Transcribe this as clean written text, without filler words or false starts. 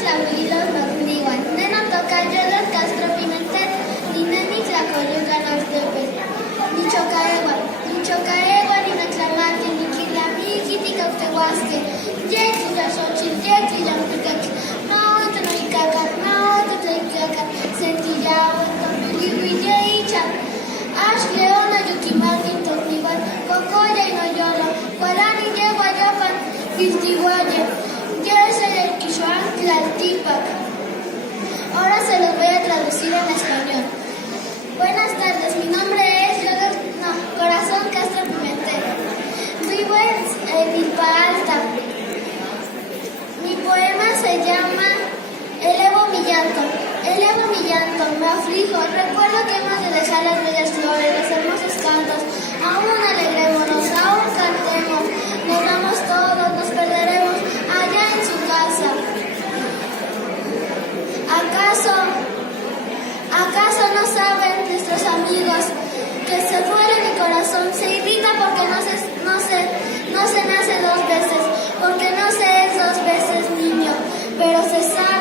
Tlahuilos Notniwan, Neno Tocayolos Castro Pimentel, Nineni Tlacoyuca Nortepe, Nichocaegua, Ninatlamati, Niquilamiki, Ticautehuasque, Yeki Yasochi, Yeki Yampicac, no Tenoicaca, no Teteicaca, Sentillao, Tomiliwi, Yeicha, Ash Leona Yukimaki, Totniwan, Cocoya y Noyolo, Guarani, Yeguayapan, Quiltiguaye, Ahora se los voy a traducir en español. Buenas tardes, mi nombre es Corazón Castro Pimentel. Vivo en Milpa Alta. Mi poema se llama Elevo mi llanto. Elevo mi llanto, me aflijo. Recuerdo que hemos de dejar las bellas flores, los hermosos cantos. Aún alegrémonos, aún cantemos. Nos vamos todos, nos perderemos allá en su casa. ¿Acaso no saben nuestros amigos que se duele mi corazón, se irrita porque no se nace dos veces, porque no se es dos veces niño, pero se sabe